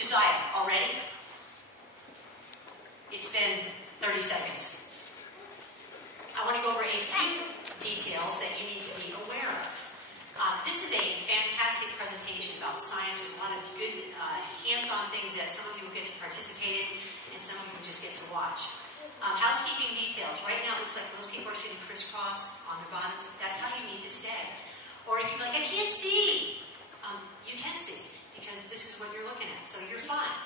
Josiah, all ready? It's been 30 seconds. I want to go over a few details that you need to be aware of. This is a fantastic presentation about science. There's a lot of good hands-on things that some of you will get to participate in, and some of you will just get to watch. Housekeeping details. Right now it looks like most people are sitting crisscross on their bottoms. That's how you need to stay. Or if you're like, I can't see. You can see, because this is what you're looking at, so you're fine.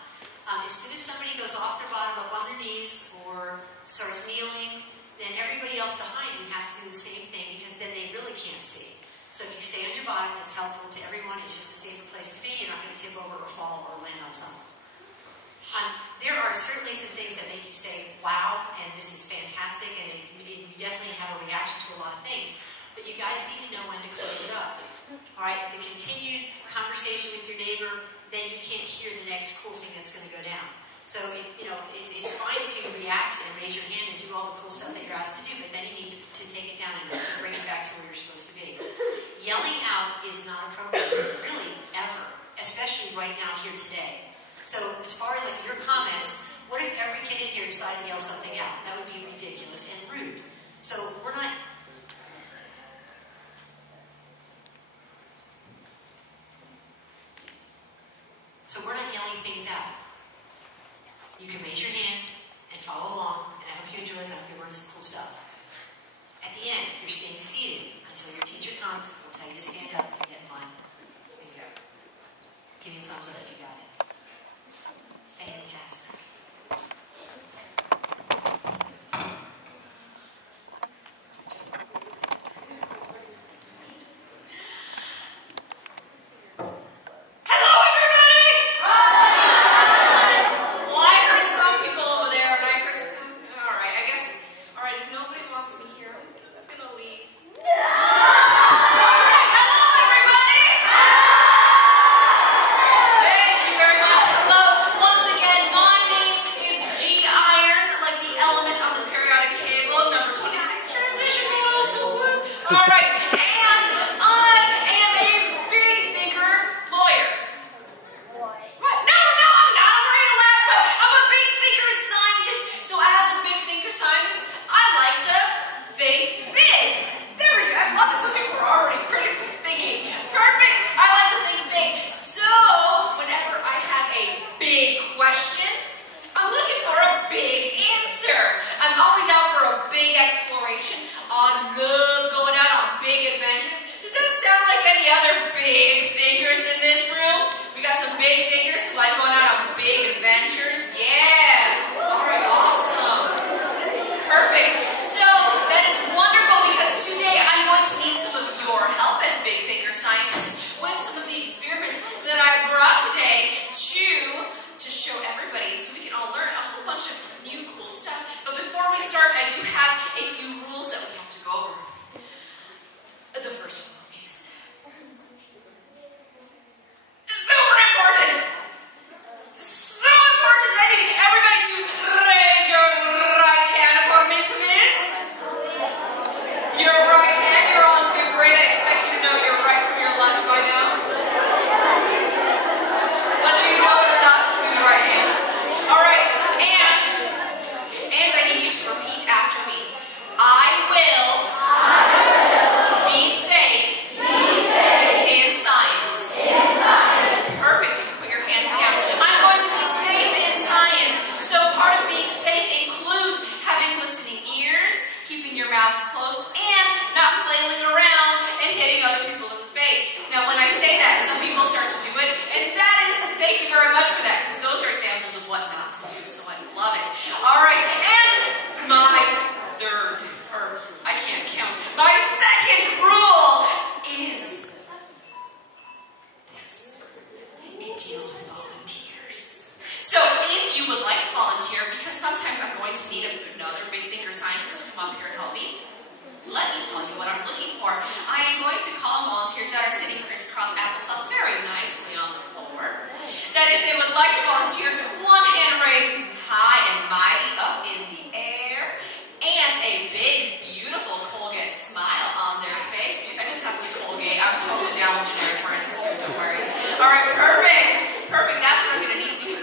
As soon as somebody goes off their bottom, up on their knees, or starts kneeling, then everybody else behind you has to do the same thing, because then they really can't see. So if you stay on your bottom, it's helpful to everyone. It's just a safer place to be. You're not going to tip over or fall or land on someone. There are certainly some things that make you say, wow, and this is fantastic, and you definitely have a reaction to a lot of things. But you guys need to know when to close it up. All right, the continued conversation with your neighbor, then you can't hear the next cool thing that's going to go down. So, it's fine to react and raise your hand and do all the cool stuff that you're asked to do, but then you need to take it down and to bring it back to where you're supposed to be. Yelling out is not appropriate, really, ever, especially right now here today. So, as far as like your comments, what if every kid in here decided to yell something out? That would be ridiculous and rude. So, we're not... So we're not yelling things out. You can raise your hand and follow along, and I hope you enjoy this. I hope you learn some cool stuff. At the end, you're staying seated until your teacher comes. We'll tell you to stand up and get in line. And go. Give me a thumbs up if you got it. Fantastic. I'm totally down with generic brands too, don't worry. All right, perfect. Perfect, that's what I'm going to need. So you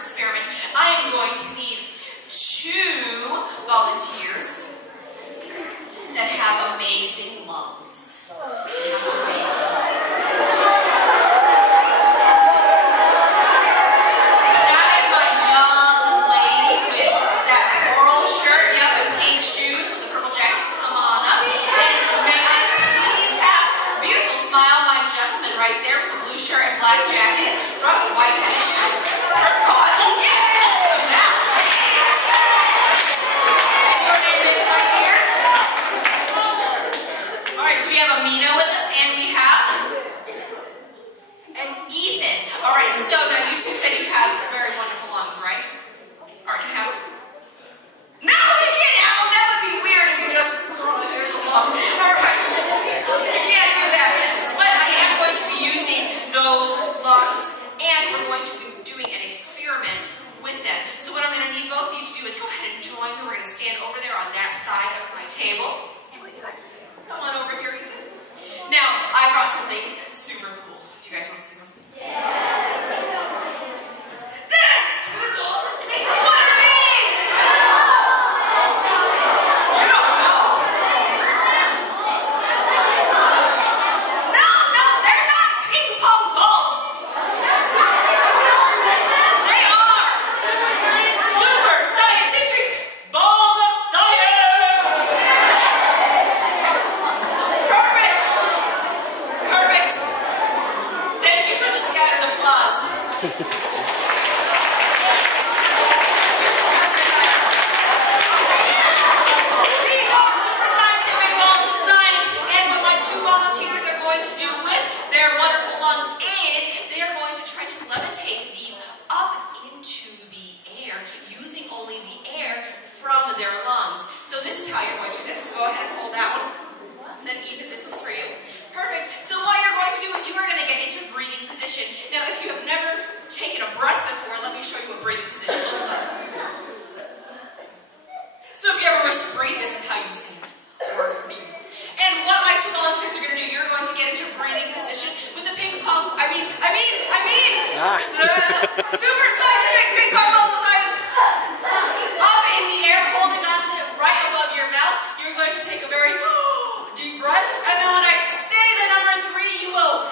experiment, I am going to need 2 volunteers that have amazing lungs. They have amazing lungs. Can I have my young lady with that coral shirt, yep, and pink shoes with the purple jacket come on up? And may I please have a beautiful smile, my gentleman right there with the blue shirt and black jacket, white tennis shoes. Oh, I love you. Come now. And your name is, my dear? All right, so we have Amina with us, and we have Ethan. All right, so now you two said you have very wonderful lungs, right? All right, can I have them? No, you can't have them. That would be weird if you just, oh, there's a lung. All right, you can't do that. But I am going to be using those lungs, and we're going to be doing an experiment with them. So what I'm going to need both of you to do is go ahead and join me. We're going to stand over there on that side of my table. Come on over here, Ethan. Now, I brought something super cool. Do you guys want to see them? This! What are these? You don't know. No, they're not ping pong balls. They are super scientific balls of science. Perfect. Perfect. Thank you for the scattered applause. These are super scientific balls of science, and what my 2 volunteers are going to do with their wonderful lungs is they are going to try to levitate these up into the air using only the air from their lungs. So this is how you're going to do this. Go ahead and hold that one. And then Ethan, this one's for you. Perfect. So what you're going to do is you are going to get into breathing position. Now, if you have never taken a breath before, let me show you what breathing position looks like. So if you ever wish to breathe, this is how you stand or kneel. And what my 2 volunteers are going to do, you're going to get into breathing position with the ping pong, super scientific ping pong balls of science up in the air, holding on to it right above your mouth. You're going to take a very deep breath, and then when I say the number 3, you will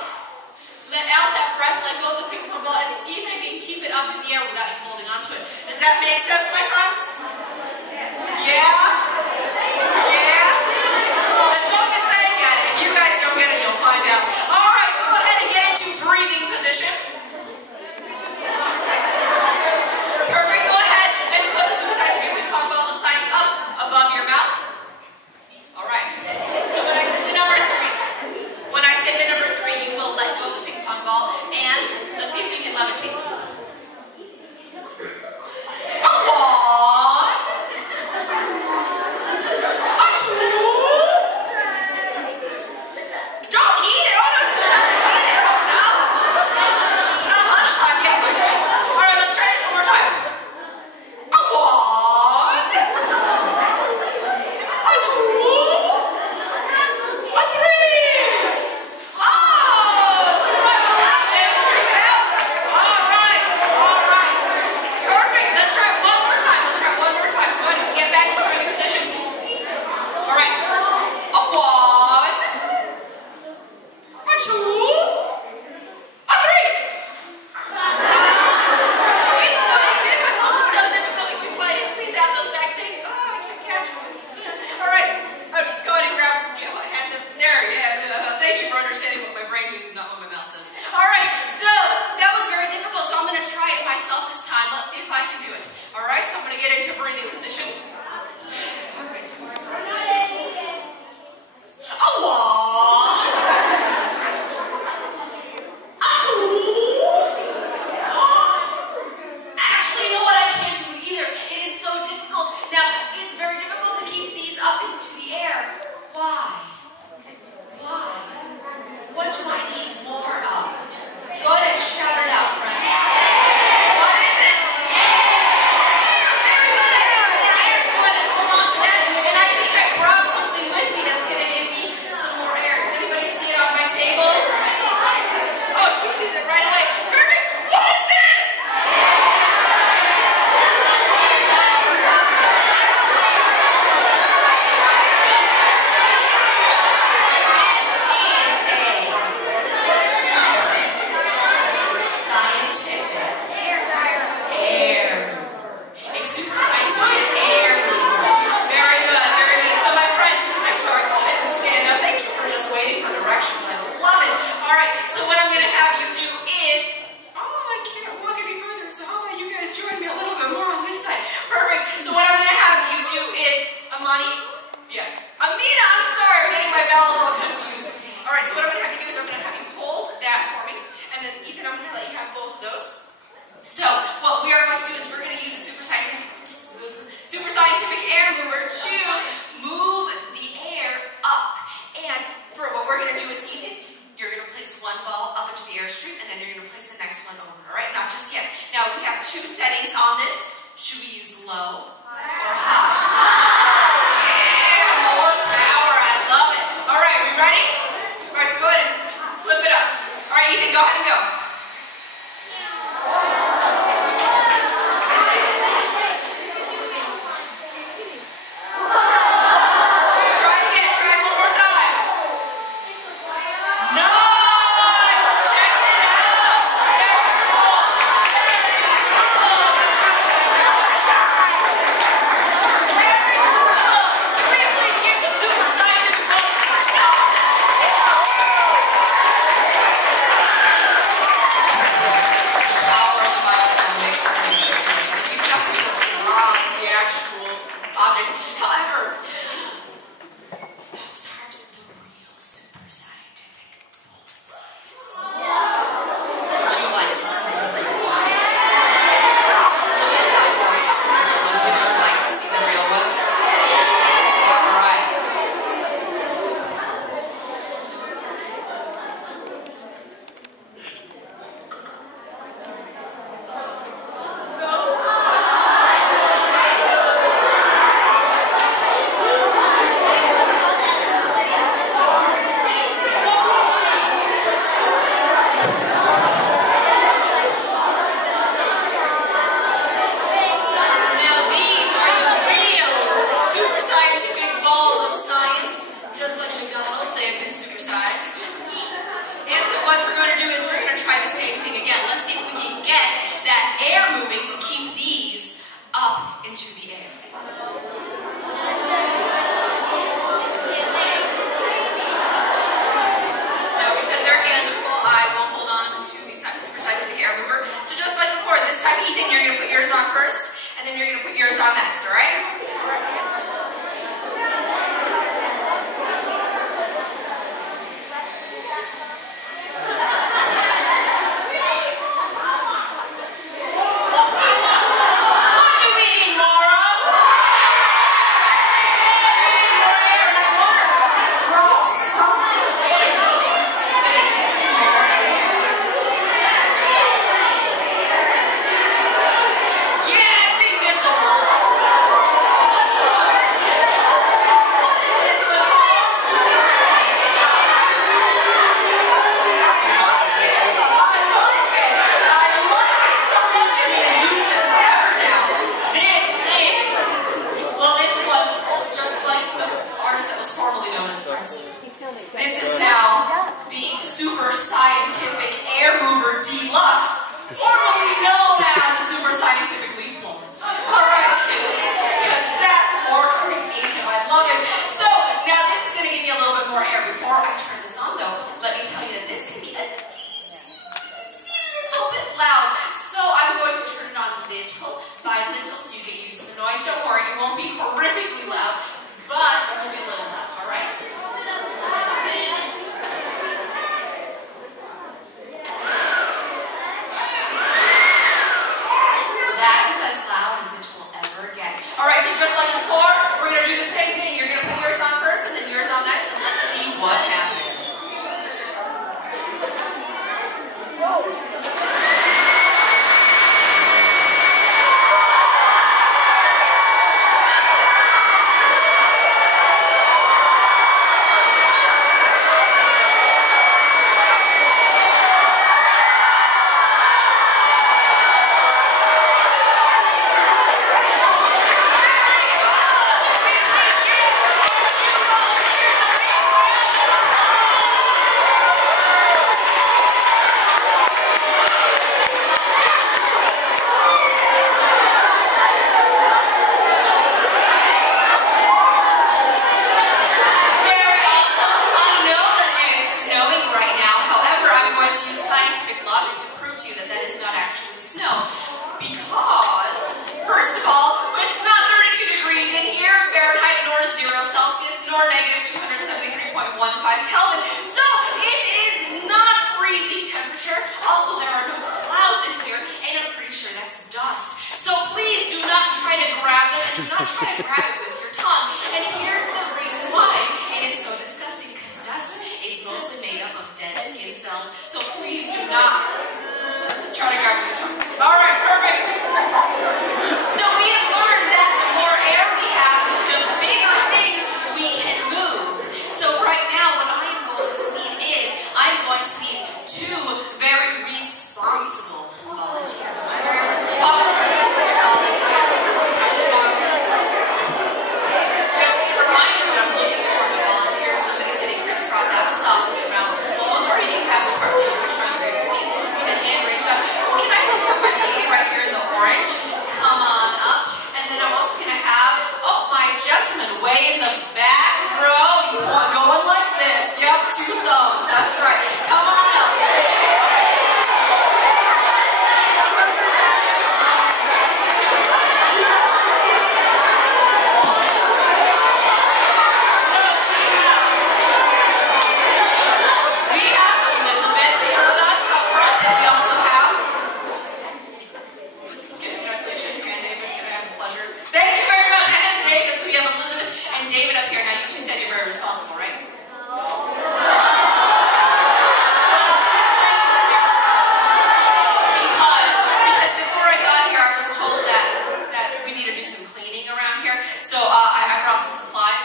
let out that breath, let go of the ping pong ball, and see if you can keep it up in the air without you holding onto it. Does that make sense, my friends? Yeah? Yeah? As long as they get it. If you guys don't get it, you'll find out. All right, go ahead and get into breathing position. Perfect. Go ahead and put the super scientific ping pong balls of science up above your mouth. All right. So when I say the number 3, you will let go of the ping pong ball, and let's see if you can levitate them. A 1, a 2. Don't eat it. Oh no, you're not going to eat it. Oh no. It's not lunchtime yet, my friend. All right, let's try this one more time. A 1, a 2, a 3. Oh, you got a little bit. Drink it out. All right. So what we are going to do is we're going to use a super scientific air mover to move the air up. And for what we're going to do is, Ethan, you're going to place one ball up into the airstream, and then you're going to place the next one over. All right? Not just yet. Now we have two settings on this. Should we use low or high? Yeah, more power. I love it. All right, we ready? All right, so go ahead and flip it up. All right, Ethan, go ahead and go. Ethan, you're going to put yours on first, and then you're going to put yours on next, all right? This is now the Super Scientific Air Mover Deluxe, formerly known as the Super Scientific Leaf Blower. Alright, because that's more creative. I love it. So, now this is going to give me a little bit more air. Before I turn this on, though, let me tell you that this can be a little bit loud. So, I'm going to turn it on little by little so you get used to the noise. Don't worry, it won't be horrifically loud, but it will be a little loud. Alright? Alright, so just like before, we're going to do the same thing. You're going to put yours on first and then yours on next, and let's see what happens. Because, first of all, it's not 32 degrees in here, Fahrenheit, nor 0 Celsius, nor negative 273.15 Kelvin. So, it is not freezing temperature. Also, there are no clouds in here, and I'm pretty sure try to grab it with your tongue. And here's the reason why. It is so disgusting, because dust is mostly made up of dead skin cells. So please do not try to grab it with your tongue. All right, perfect. So we have learned that the more air we have, the bigger things we can move. So right now, what I am going to need is, I'm going to need 2 very responsible volunteers. 2 very responsible volunteers. Just a reminder, when I'm looking for the volunteers, somebody sitting crisscross applesauce with their mouths closed, or you can have them partly open, showing your grateful teeth, with a hand raised up. Can I please have my lady right here in the orange? Come on up. And then I'm also going to have, my gentleman way in the back row, going like this. Yep, 2 thumbs. That's right. Come on up. We have Elizabeth here with us up front, and we also have... Can I please shake your hand, David? Can I have the pleasure? Thank you very much, and David. So we have Elizabeth and David up here. Now, you 2 said you're very responsible, right? Because before I got here, I was told that we need to do some cleaning around here. So I brought some supplies.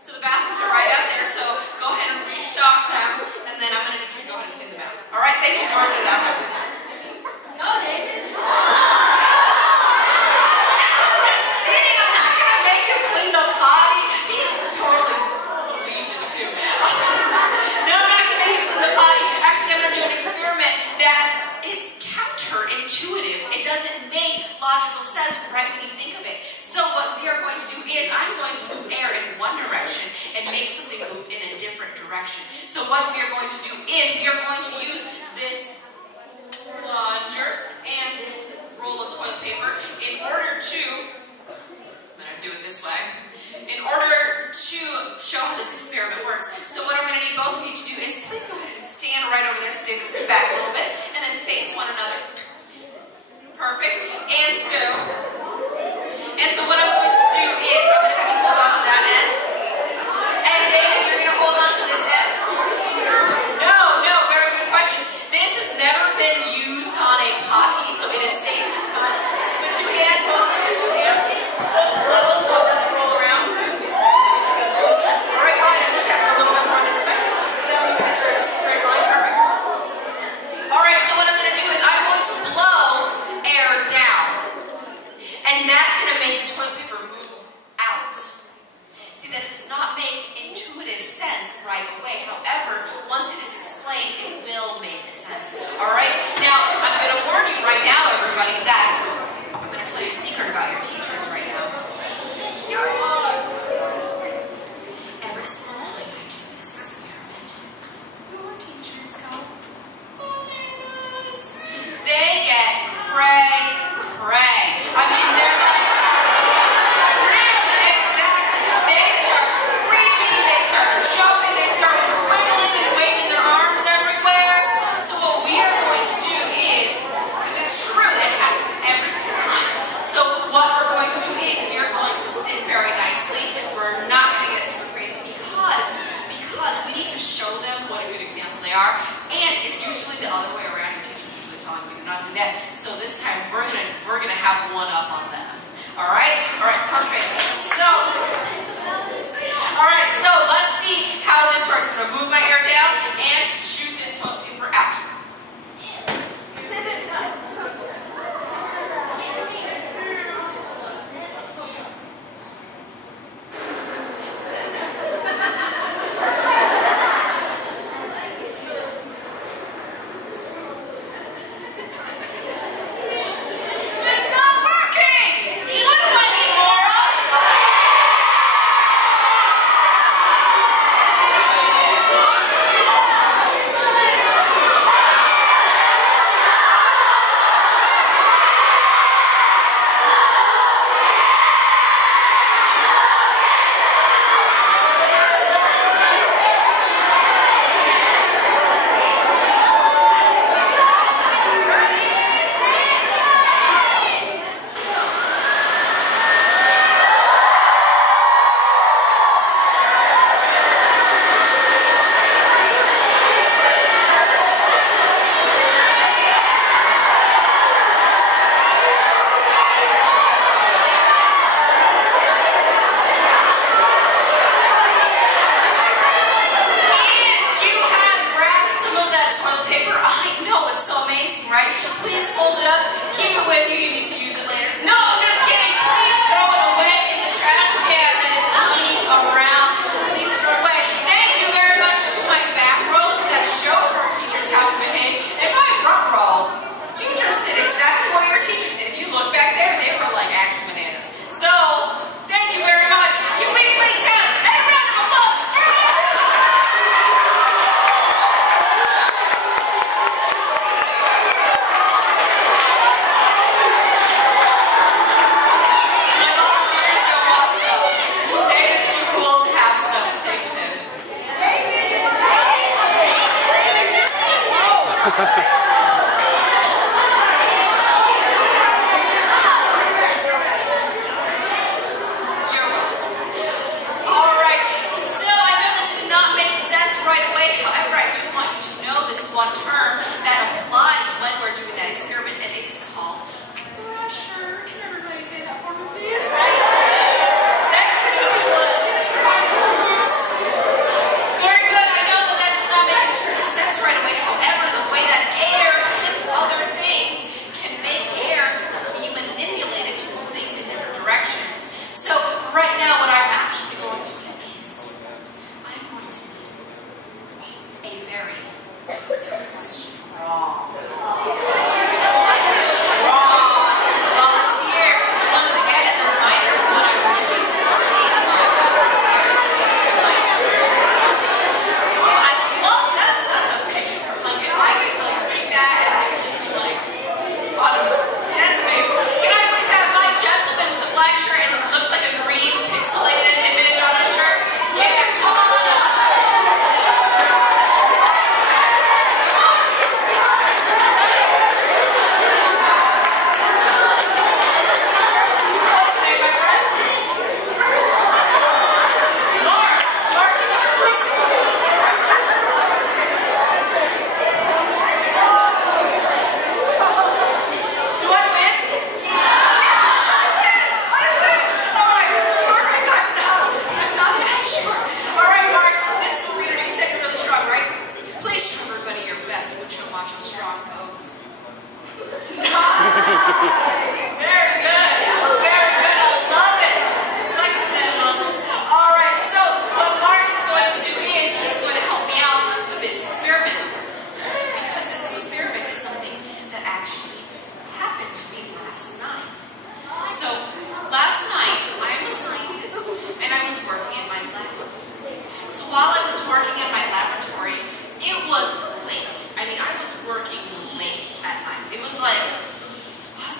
So the bathrooms are right out there. So go ahead and restock them, and then I'm going to need you to go ahead and clean them out. All right? Thank you, Doris, for that. Go, David. Clean the potty. He totally believed it too. No, I'm not going to make you clean the potty. Actually, I'm going to do an experiment that is counterintuitive. It doesn't make logical sense right when you think of it. So what we are going to do is I'm going to move air in one direction and make something move in a different direction. So what we are going to do is we are going to use this plunger and this roll of toilet paper in order to... do it this way, in order to show how this experiment works. So what I'm going to need both of you to do is please go ahead and stand right over there. So David, sit back a little bit, and then face one another. Perfect. And so what I'm going to do is I'm going to have you hold on to that end. And David, you're going to hold on to this end. No, very good question. This has never been used on a potty, so it is safe to touch. Put 2 hands, both of your 2 hands. Little, so it doesn't roll around. All right, go ahead and step a little bit more this way. So that way you guys are in a straight line. Perfect. All right, so what I'm going to do is I'm going to blow air down. And that's going to make the toilet paper move out. See, that does not make intuitive sense right away. However, once it is explained, it will make sense. All right? Now, I'm going to warn you right now, everybody, that I'm going to tell you a secret about your teachers right now. Every single time I do this experiment, your teachers go bananas. They get cray. I mean, they're like, really, exactly. They start screaming, they start jumping, they start wiggling and waving their arms everywhere. So what we are going to do is, because it's true, it happens every single time. So what we're going to do is we are going to sit very nicely. We're not going to get super crazy because we need to show them what a good example they are. And it's usually the other way around. Your teacher's usually telling you to not do that. So this time we're gonna have one up on them. All right, perfect. So let's see how this works. I'm gonna move my air down and shoot this toilet paper out.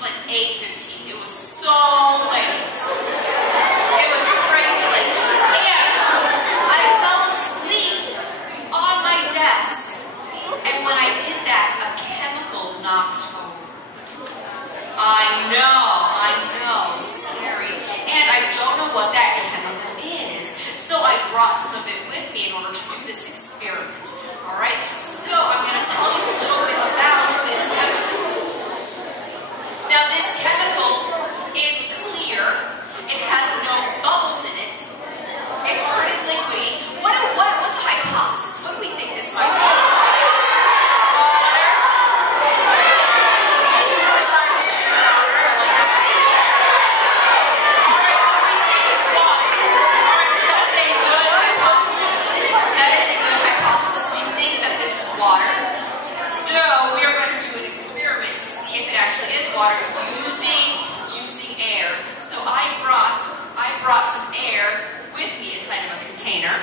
like 8:15. It was so late. It was crazy late. And I fell asleep on my desk. And when I did that, a chemical knocked over. I know, scary. And I don't know what that chemical is. So I brought some of it with me in order to do this experiment. Alright, so I'm going to tell you a little bit about this chemical. Now this chemical is clear. It has no bubbles in it. It's pretty liquidy. What's hypothesis? What do we think this might be? Water? Super scientific water. I like that. Alright, so we think it's water. Alright, so that's a good hypothesis. That is a good hypothesis. We think that this is water. So we are going to do an experiment to see if it actually is water using air. So I brought some air with me inside of a container.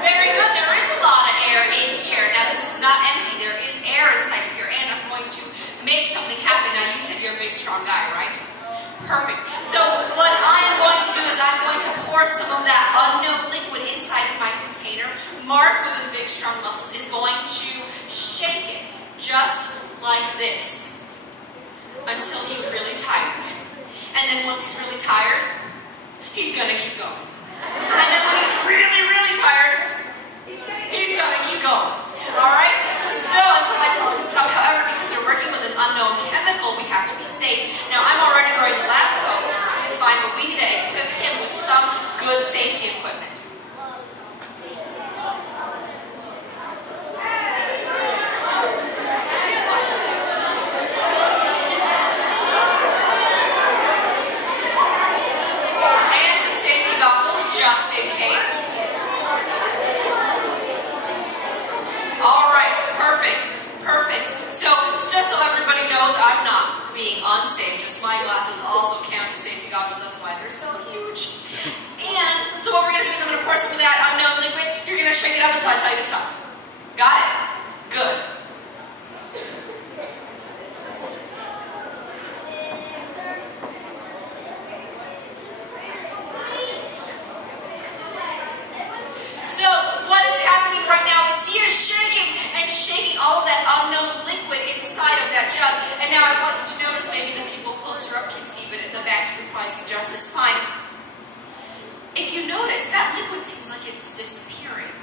Very good. There is a lot of air in here. Now this is not empty. There is air inside of here, and I'm going to make something happen. Now you said you're a big, strong guy, right? Perfect. So what I am going to do is I'm going to pour some of that unknown liquid inside of my container. Mark, with his big, strong muscles, is going to shake it just like this until he's really tired. And then once he's really tired, he's going to keep going. And then when he's really, really tired, he's going to keep going. Alright? So until I tell him to stop. However, because they're working with an unknown chemical, we have to be safe. Now, I'm already wearing a lab coat, which is fine, but we need to equip him with some good safety equipment. And some safety goggles, just in case. Alright, perfect. So, just so everybody knows, I'm not being unsafe, just my glasses also count as safety goggles, that's why they're so huge. And, so what we're going to do is I'm going to pour some of that unknown liquid, you're going to shake it up until I tell you to stop. Got it? Good. So, what is happening right now is he is shaking all of that unknown liquid inside of that jug. And now I want you to notice, maybe the people closer up can see, but in the back you can probably see just as fine. If you notice, that liquid seems like it's disappearing.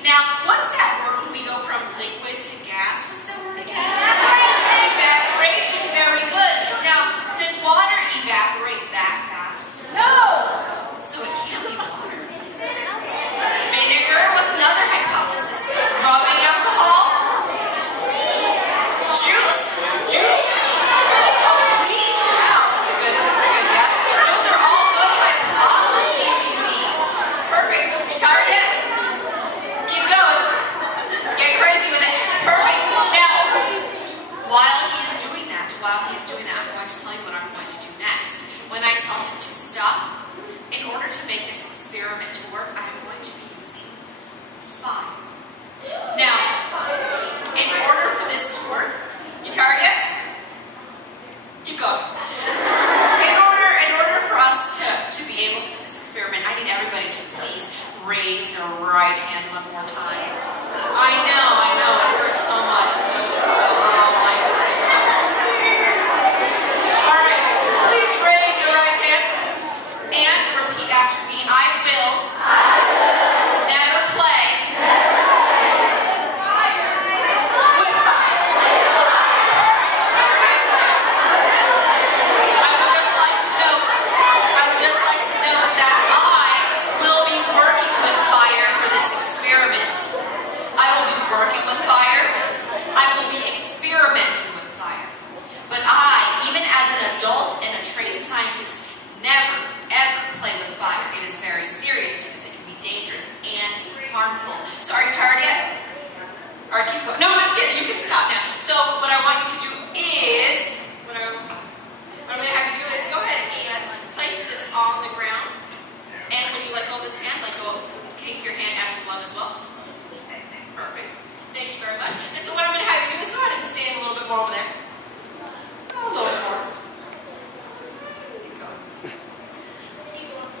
Now, what's that word when we go from liquid to gas? What's that word again? Evaporation. Very good. Now, does water evaporate that fast? No! So it can't be water. Vinegar? What's another hypothesis? Rubbing alcohol? Juice? Oh, bleach. Wow, that's a good guess. Those are all good hypotheses. Perfect. You tired yet? Keep going. Get crazy with it. Perfect. Now, while he's doing that, I'm going to tell you what I'm going to do next. When I tell him to stop, in order to make this experiment to work, I am going to be using fire. Now, in order for this to work, you tired yet? Keep going. In order for us to be able to do this experiment, I need everybody to please raise their right hand one more time. I know, it hurts so much, it's so difficult. Oh, life is difficult. Alright, please raise your right hand and repeat after me. I will never play with fire. Perfect. Put your hands down. I would just like to note that I will be working with fire for this experiment. I will be working with fire. I will be experimenting with fire. But I, even as an adult and a trained scientist, never, ever play with fire. It is very serious because it can be dangerous and harmful. So are you tired yet? Alright, keep going. No, I'm just kidding. You can stop now. So what I want you to do is, what I'm going to have you do is go ahead and place this on the ground. this hand, let go, take your hand out of the glove as well. Perfect. Thank you very much. And so what I'm going to have you do is go ahead and stand a little bit more over there. A little bit more. Keep going. Keep going.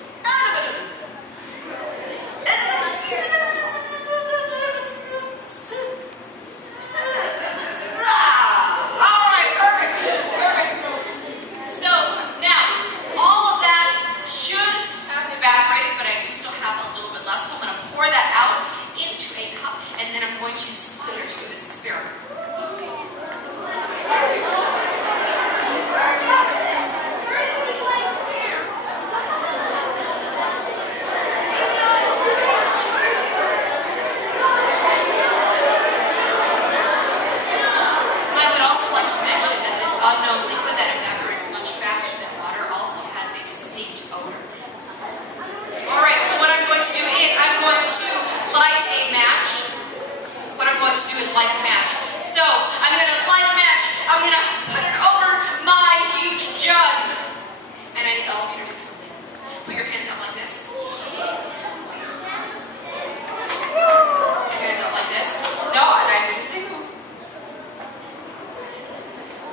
Alright, perfect. Perfect. So, now, all of that should have evaporated, but I do still have a little bit left, so I'm going to pour that out into a cup, and then I'm going to use fire to do this experiment. Unknown liquid that evaporates much faster than water also has a distinct odor. Alright, so what I'm going to do is I'm going to light a match. What I'm going to do is light a match. So, I'm going to light a match. I'm going to put it over my huge jug. And I need all of you to do something. Put your hands out like this. Hands out like this. No, I didn't say move.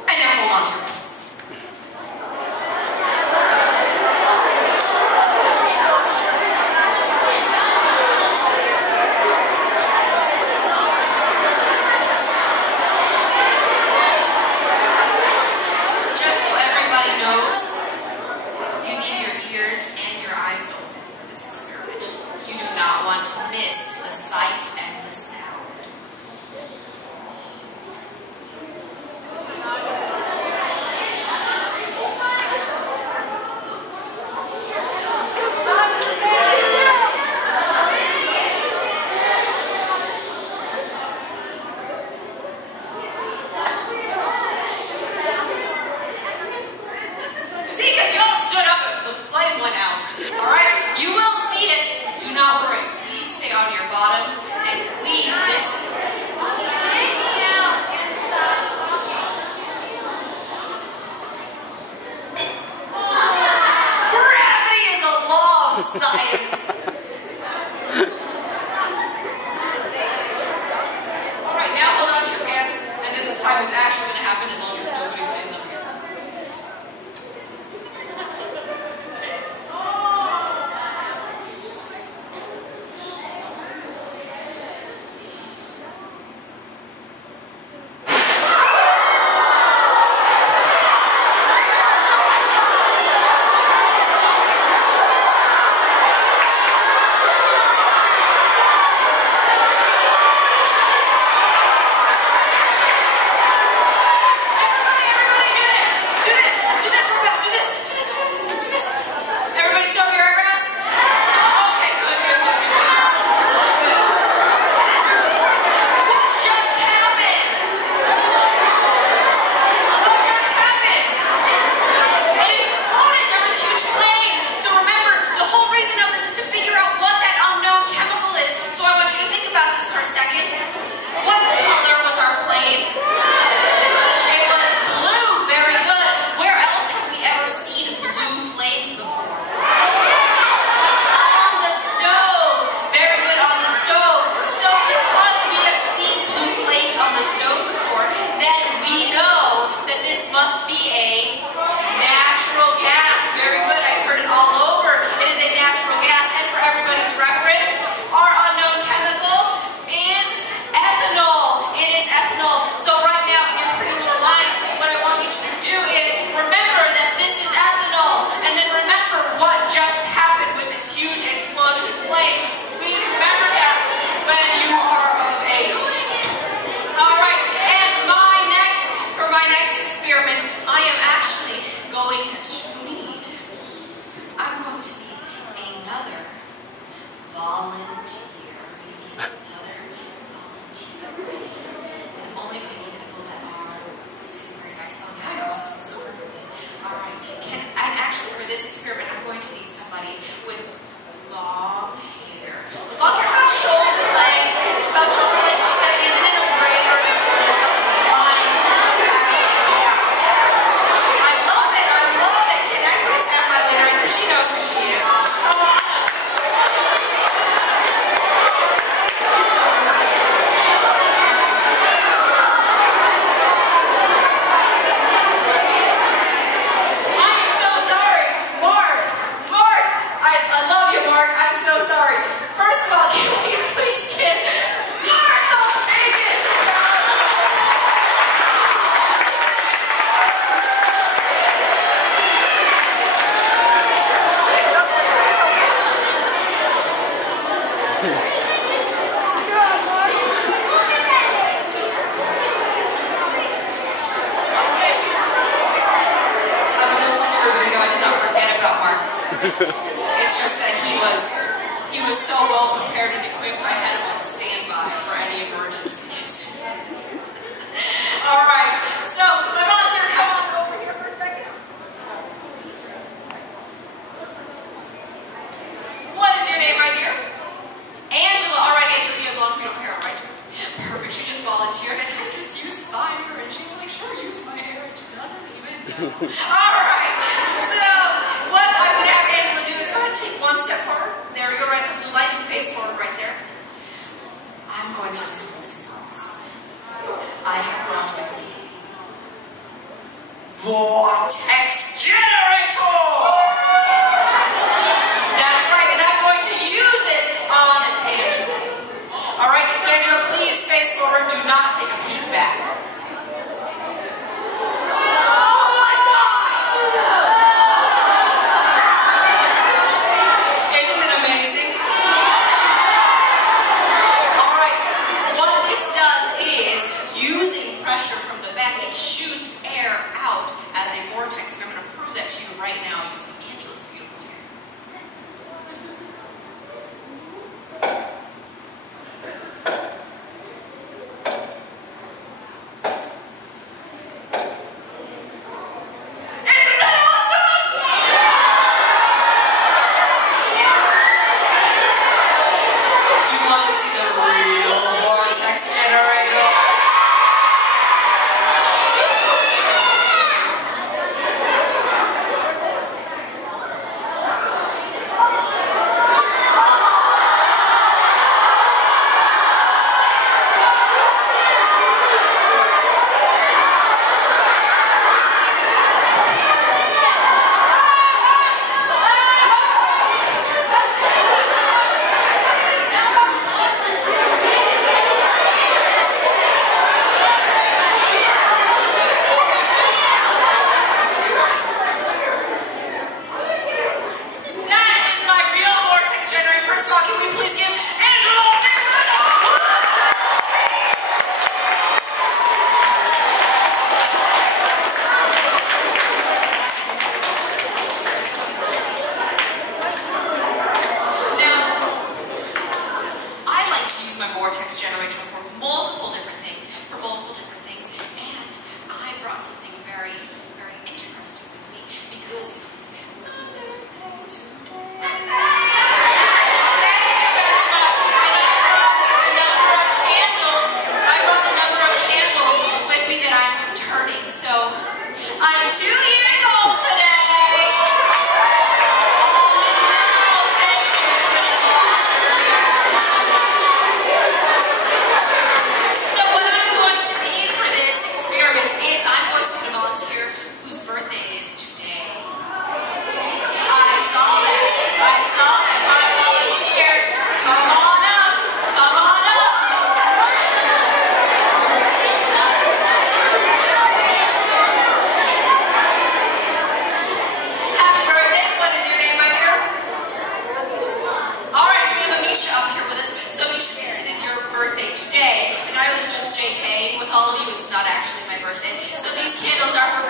And now hold on to your breaths. Just so everybody knows, you need your ears and your eyes open for this experiment. You do not want to miss the sight and the sound. Science. Alright, now hold on to your pants, and this is time it's actually going to happen as long as nobody stands up here. She knows who she is. Come on. just that he was so well prepared and equipped, I had him on standby for any emergencies. All right, so my volunteer, come on over here for a second. What is your name, my dear? Angela. All right, Angela, you have long, beautiful hair, right? Perfect. She just volunteered, and I just used fire, and she's like, sure, use my hair, and she doesn't even know. All right, so what I'm going to have Angela do is go ahead and take one step forward. There we go, right at the blue light, and face forward right there. I'm going to explain some rules. I have brought with me Vortex Generator! That's right, and I'm going to use it on Angela. All right, so Angela, please face forward. Do not take a peek back. Isn't it amazing? All right, what this does is, using pressure from the back, it shoots air out as a vortex. And I'm going to prove that to you right now using Angela's beautiful hair.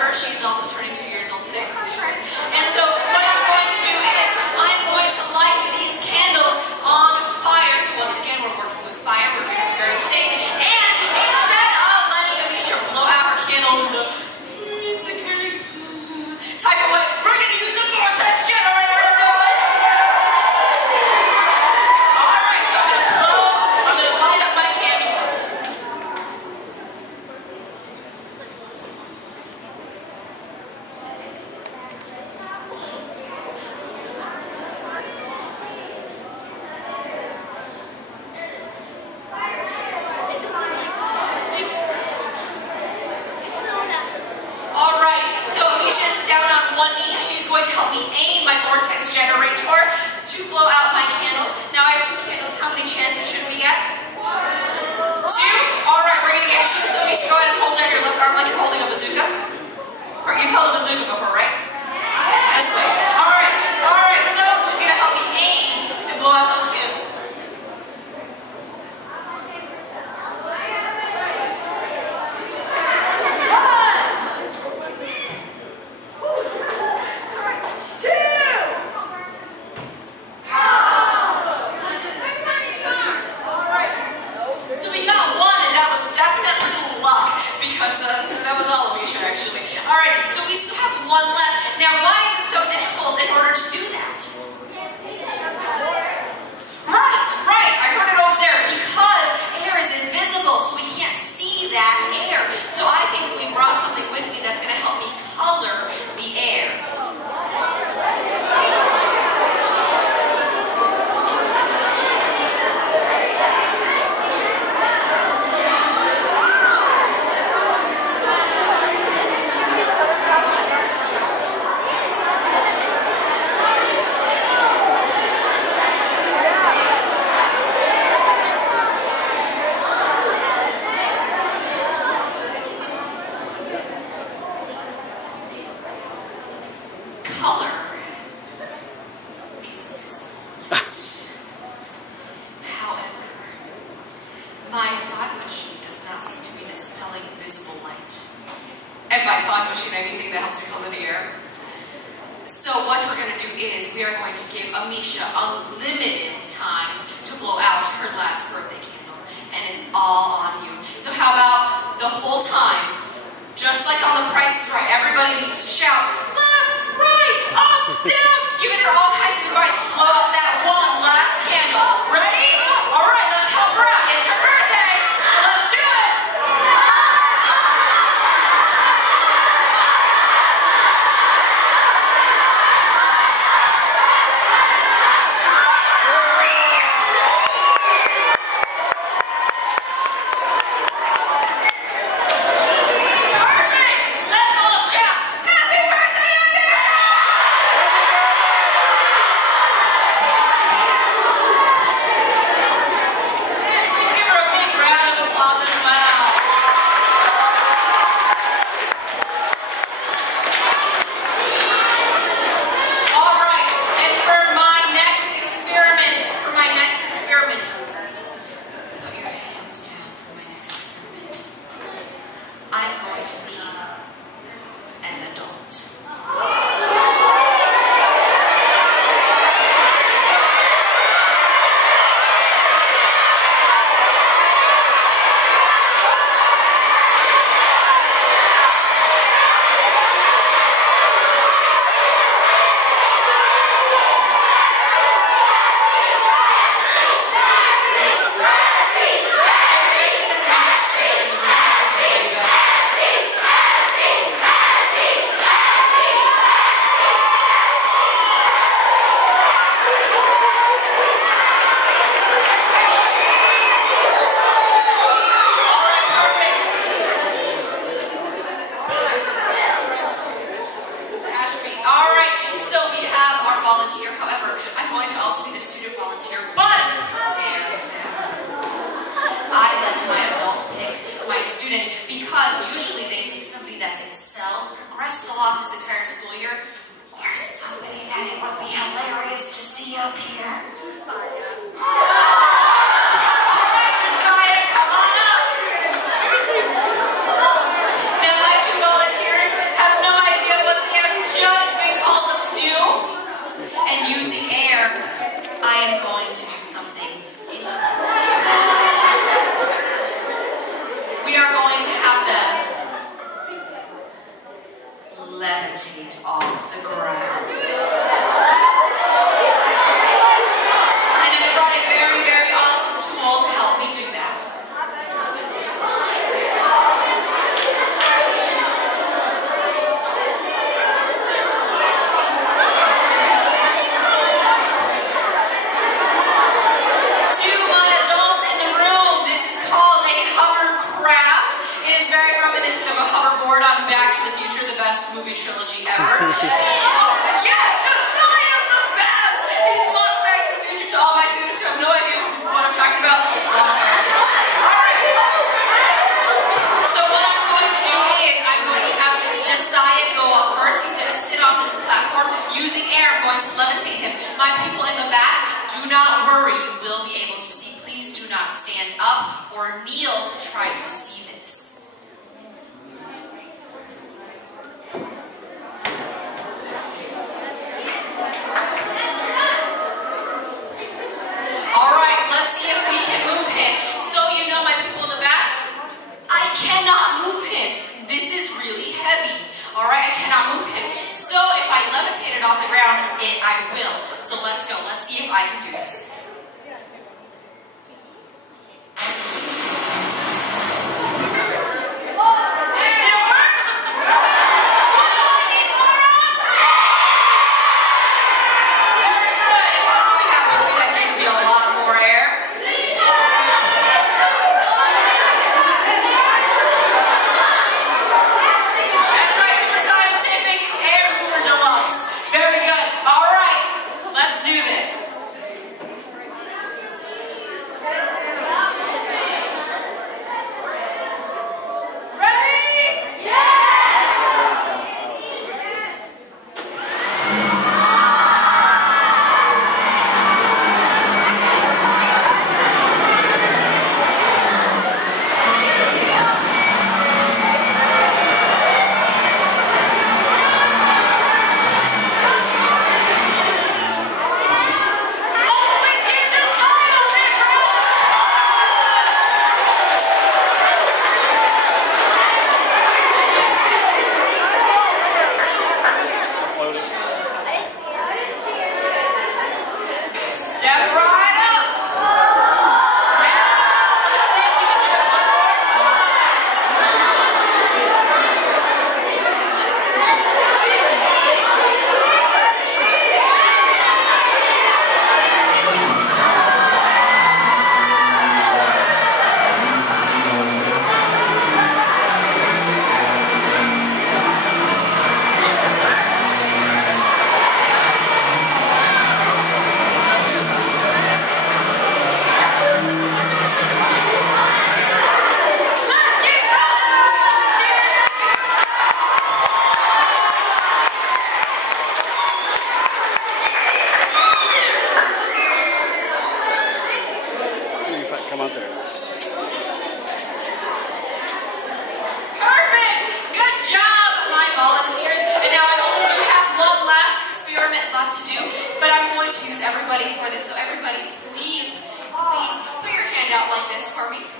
She's also turning 2 years old today. And so what I'm going to do is I'm going to light these candles on fire. So once again, we're working with fire. We're going to be very safe. And instead of letting Amisha blow out her candles in the type of way, we're going to use the vortex generator to do it. All right, so I'm going to light up my candles. She's going to help me aim my vortex generator to blow out my candles. Now I have 2 candles. How many chances should we get? 2? All right, we're going to get 2. So you should go ahead and hold down your left arm like you're holding a bazooka. You've held a bazooka before, right? This way. All right. So she's going to help me aim and blow out those candles. give Amisha unlimited times to blow out her last birthday candle, and it's all on you. So how about the whole time, just like on The Price is Right, everybody needs to shout, left, right, up, down, giving her all kinds of advice to blow out that one last candle. Ready? All right, let's help her out. It's her birthday, so let's do it. Let's do this. everybody for this. So everybody, please, please put your hand out like this for me.